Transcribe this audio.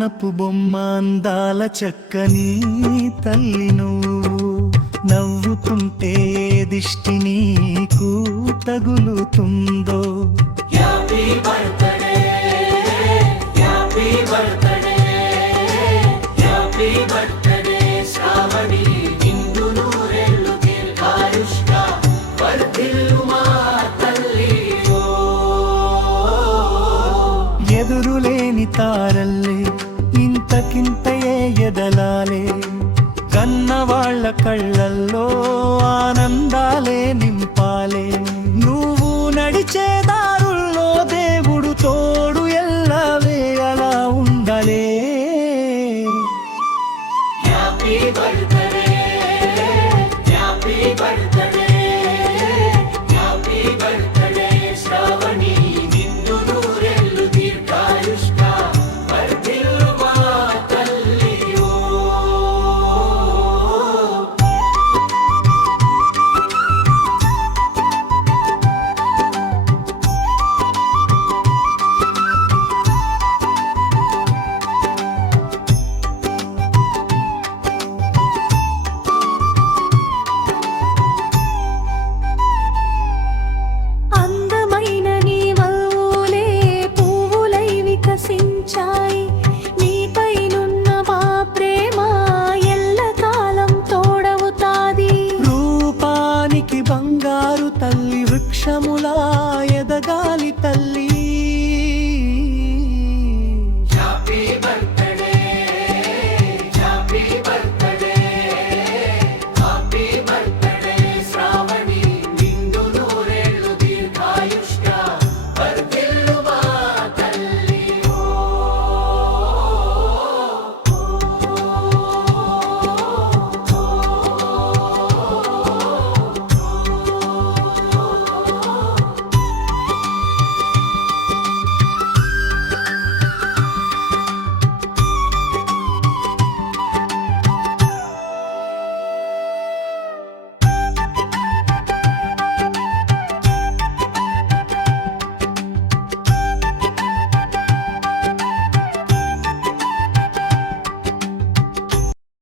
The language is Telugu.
చందనపు బొమ్మ అందాల చక్కని తల్లి నువ్వు నవ్వుతుంటే దిష్టి నీకు తగులుతుందో happy birthday happy birthday happy birthday Shravani నిండు నూరేళ్ళు దీర్ఘాయుష్గా వర్ధిల్లు మా తల్లి ఎదురులేని తారల్లే ఇంతకింతయే ఎదలాలే కన్నవాళ్ల కళ్ళల్లో ఆనందాలే నింపాలే నువ్వు నడిచే దారుల్లో దేవుడు తోడు ఎల్లవేళలా ఉండలే హ్యాపీ బర్త్డే